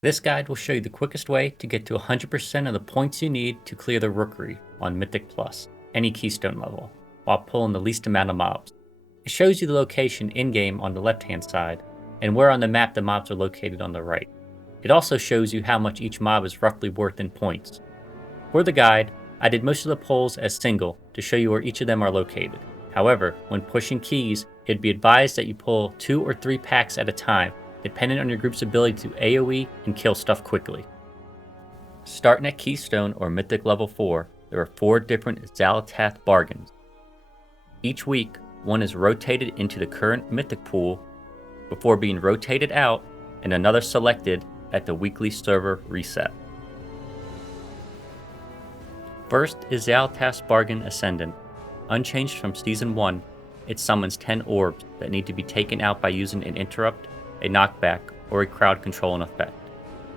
This guide will show you the quickest way to get to 100% of the points you need to clear the Rookery on Mythic Plus, any keystone level, while pulling the least amount of mobs. It shows you the location in-game on the left-hand side, and where on the map the mobs are located on the right. It also shows you how much each mob is roughly worth in points. For the guide, I did most of the pulls as single to show you where each of them are located. However, when pushing keys, it'd be advised that you pull 2 or 3 packs at a time, depending on your group's ability to AoE and kill stuff quickly. Starting at Keystone or Mythic level 4, there are 4 different Xal'atath bargains. Each week, one is rotated into the current Mythic pool before being rotated out and another selected at the weekly server reset. First is Xal'atath's Bargain Ascendant. Unchanged from Season 1, it summons 10 orbs that need to be taken out by using an interrupt, a knockback, or a crowd controlling effect.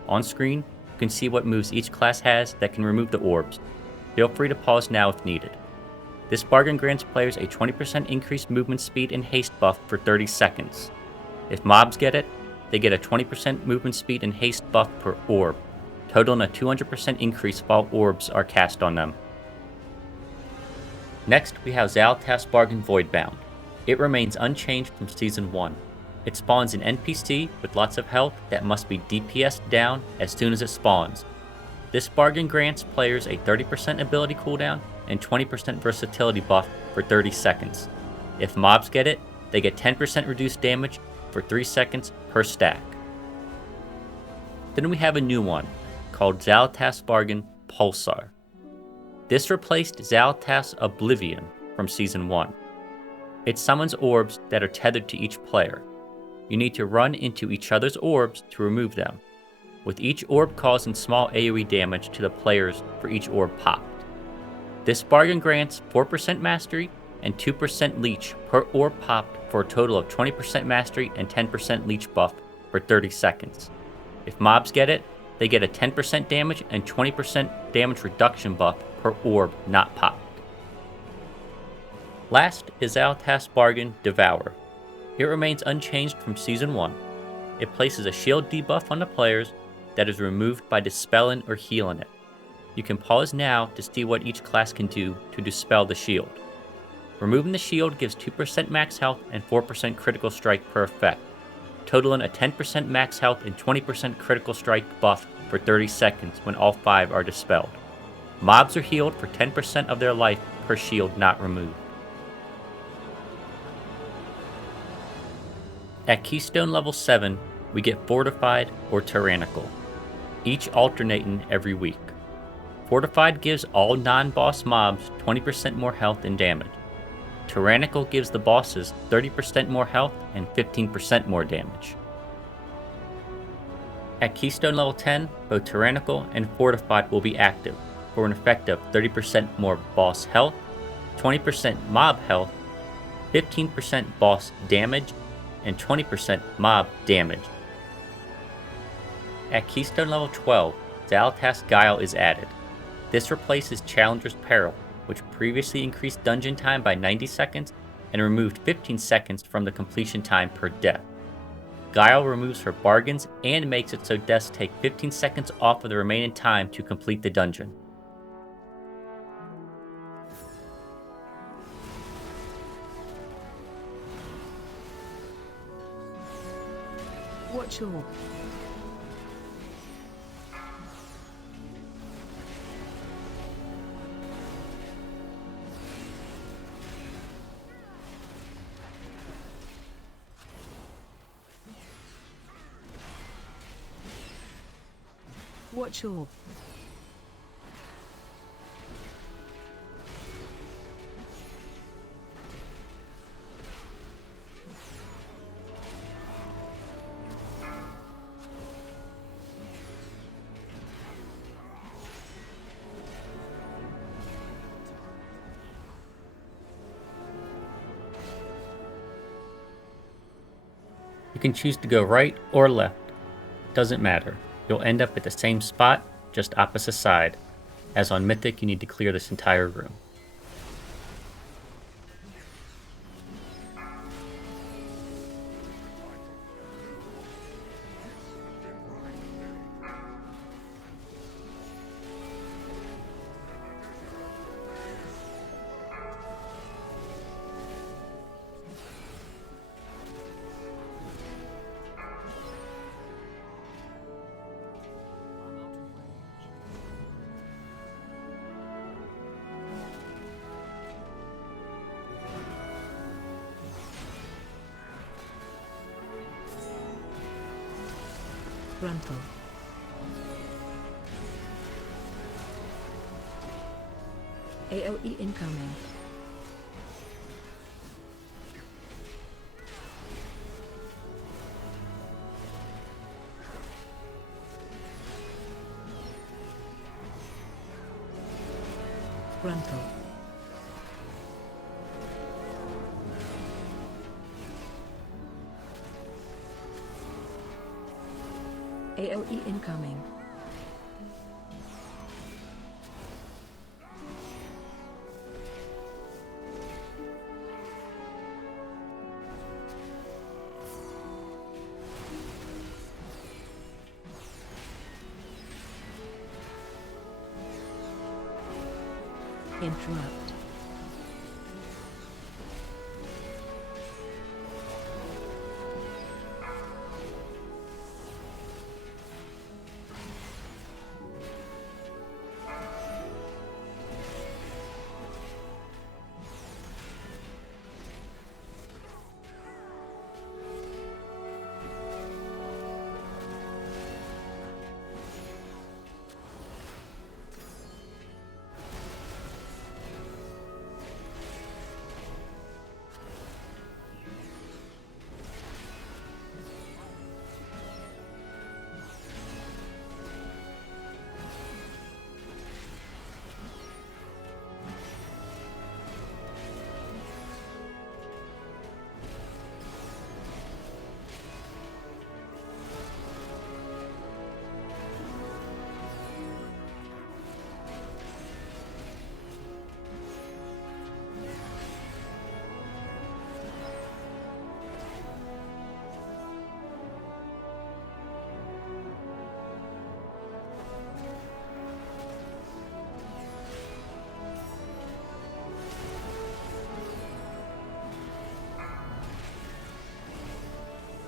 On screen, you can see what moves each class has that can remove the orbs. Feel free to pause now if needed. This bargain grants players a 20% increased movement speed and haste buff for 30 seconds. If mobs get it, they get a 20% movement speed and haste buff per orb, totaling a 200% increase while orbs are cast on them. Next, we have Xal'atath's Bargain Voidbound. It remains unchanged from Season 1. It spawns an NPC with lots of health that must be DPS'd down as soon as it spawns. This bargain grants players a 30% ability cooldown and 20% versatility buff for 30 seconds. If mobs get it, they get 10% reduced damage for 3 seconds per stack. Then we have a new one, called Xal'atath's Bargain Pulsar. This replaced Xal'atath's Oblivion from Season 1. It summons orbs that are tethered to each player. You need to run into each other's orbs to remove them, with each orb causing small AoE damage to the players for each orb popped. This bargain grants 4% mastery and 2% leech per orb popped for a total of 20% mastery and 10% leech buff for 30 seconds. If mobs get it, they get a 10% damage and 20% damage reduction buff per orb not popped. Last is Xal'atath's Bargain Devour. It remains unchanged from Season 1. It places a shield debuff on the players that is removed by dispelling or healing it. You can pause now to see what each class can do to dispel the shield. Removing the shield gives 2% max health and 4% critical strike per effect, totaling a 10% max health and 20% critical strike buff for 30 seconds when all 5 are dispelled. Mobs are healed for 10% of their life per shield not removed. At Keystone level 7, we get Fortified or Tyrannical, each alternating every week. Fortified gives all non-boss mobs 20% more health and damage. Tyrannical gives the bosses 30% more health and 15% more damage. At Keystone level 10, both Tyrannical and Fortified will be active for an effect of 30% more boss health, 20% mob health, 15% boss damage, and 20% mob damage. At Keystone level 12, Xal'atath's Guile is added. This replaces Challenger's Peril, which previously increased dungeon time by 90 seconds and removed 15 seconds from the completion time per death. Guile removes her bargains and makes it so deaths take 15 seconds off of the remaining time to complete the dungeon. Watch your... Watch your... You can choose to go right or left. Doesn't matter. You'll end up at the same spot, just opposite side. As on Mythic, you need to clear this entire room. Gruntle. AOE incoming. Gruntle. AOE incoming. Interrupt.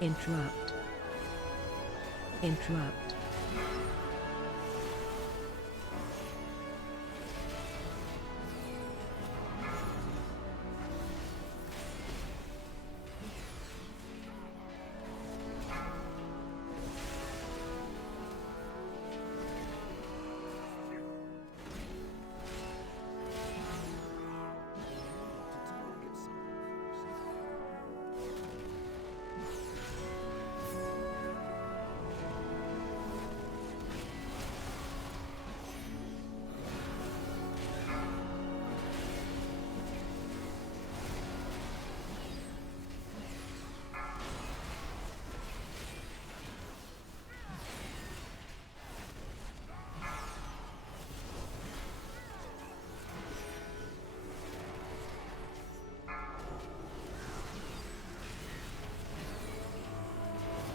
Interrupt. Interrupt.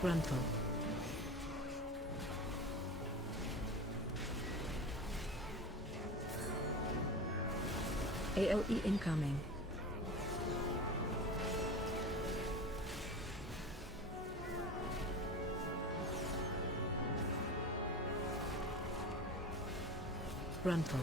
Gruntle. AOE incoming. Gruntle.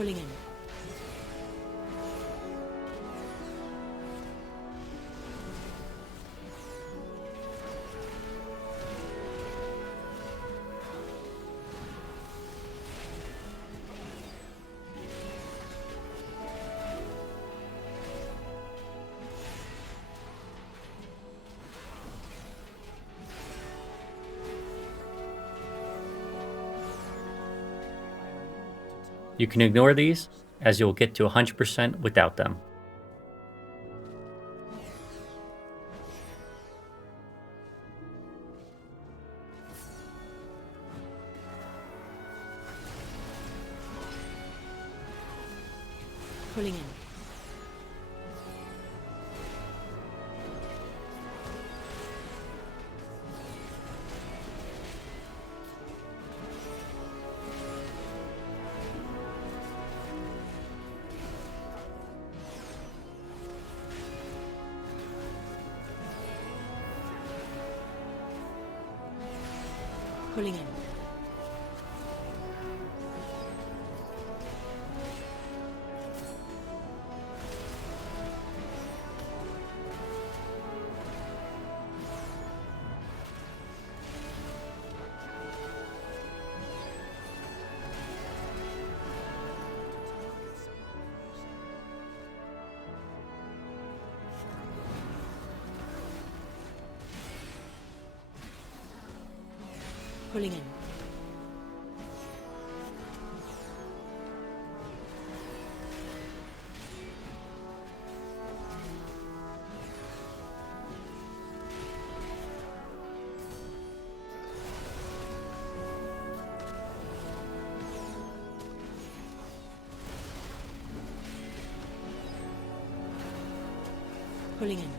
Pulling in. You can ignore these, as you'll get to 100% without them. Pulling in. Pulling in. Pulling in. Pulling in.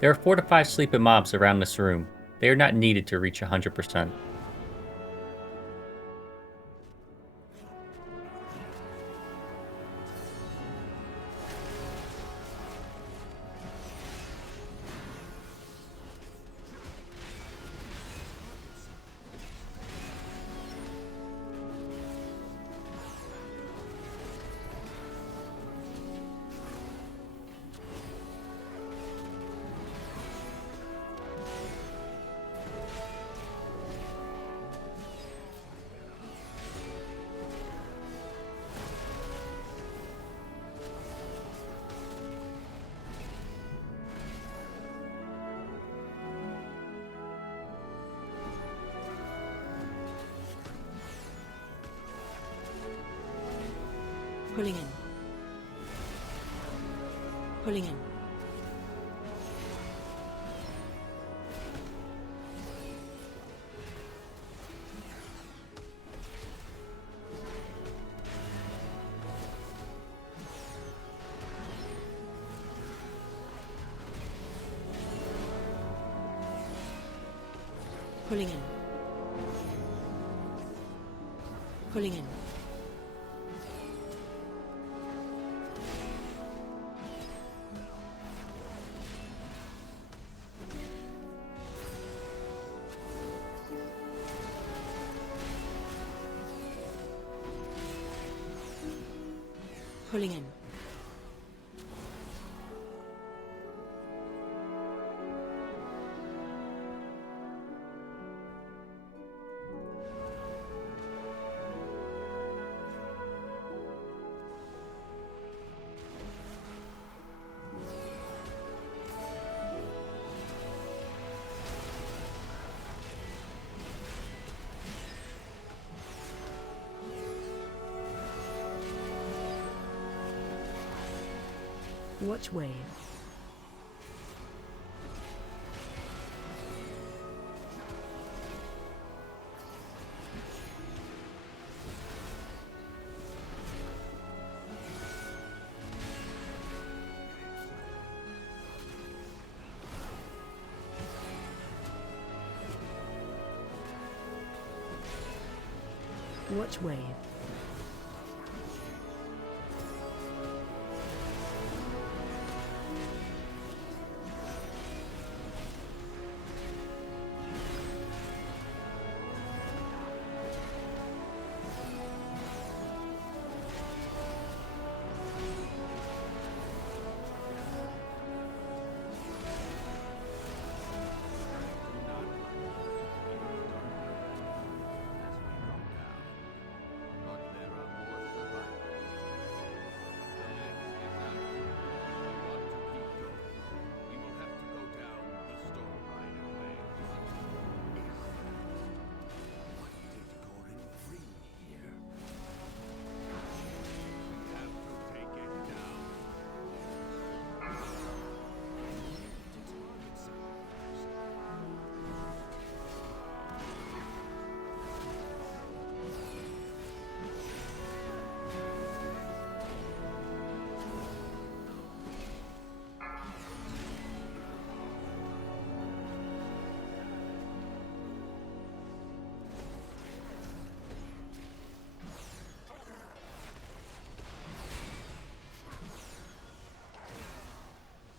There are 4 to 5 sleeping mobs around this room. They are not needed to reach 100%. Pulling in. Pulling in. Pulling in. Pulling in. Pulling in. Watch wave. Watch wave.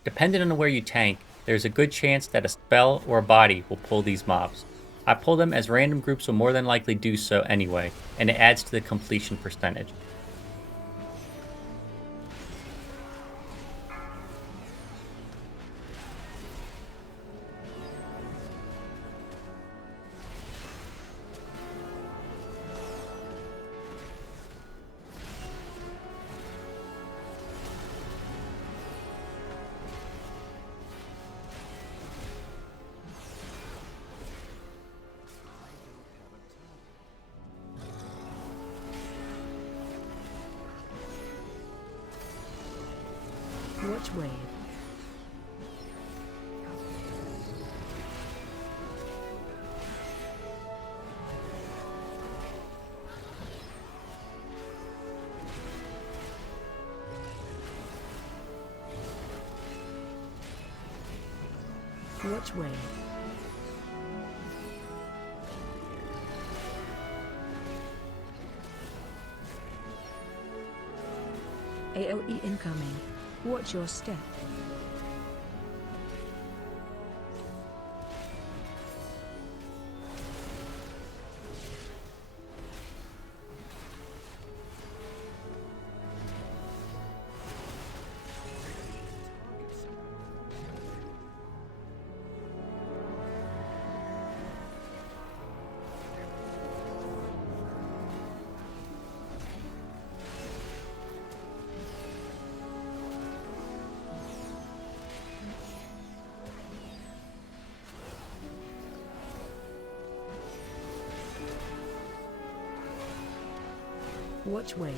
Depending on where you tank, there's a good chance that a spell or a body will pull these mobs. I pull them as random groups will more than likely do so anyway, and it adds to the completion percentage. Watch wave. Watch wave. AOE incoming. Watch your step. Watch wave.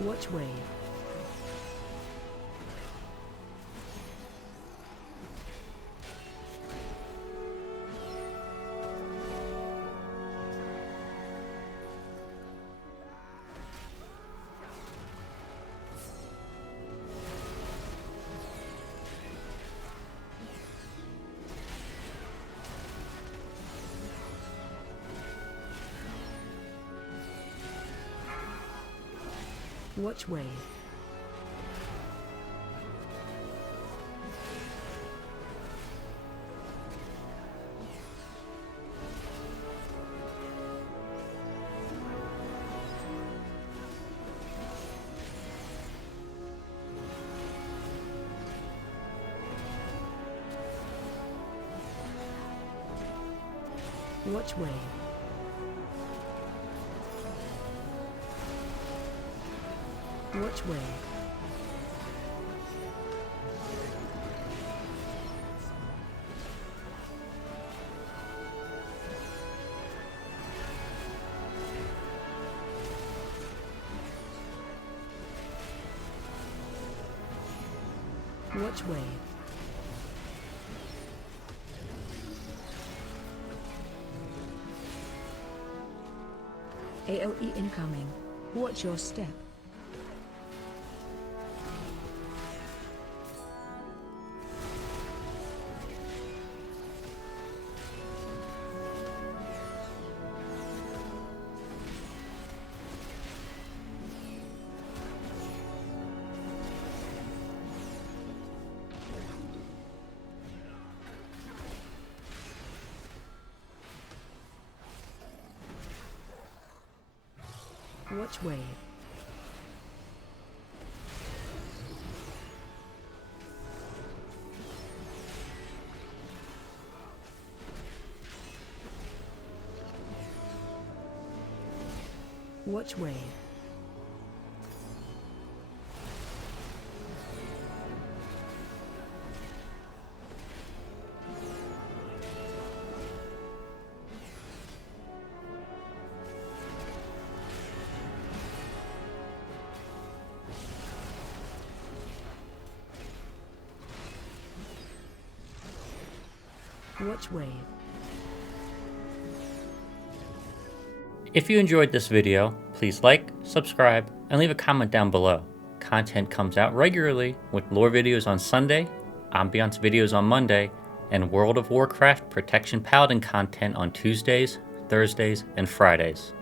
Watch wave. Watch wave. Watch wave. Watch wave. Watch wave. AoE incoming. Watch your step. Watch wave. Watch wave. Watch wave. If you enjoyed this video, please like, subscribe, and leave a comment down below. Content comes out regularly with lore videos on Sunday, ambiance videos on Monday, and World of Warcraft Protection Paladin content on Tuesdays, Thursdays, and Fridays.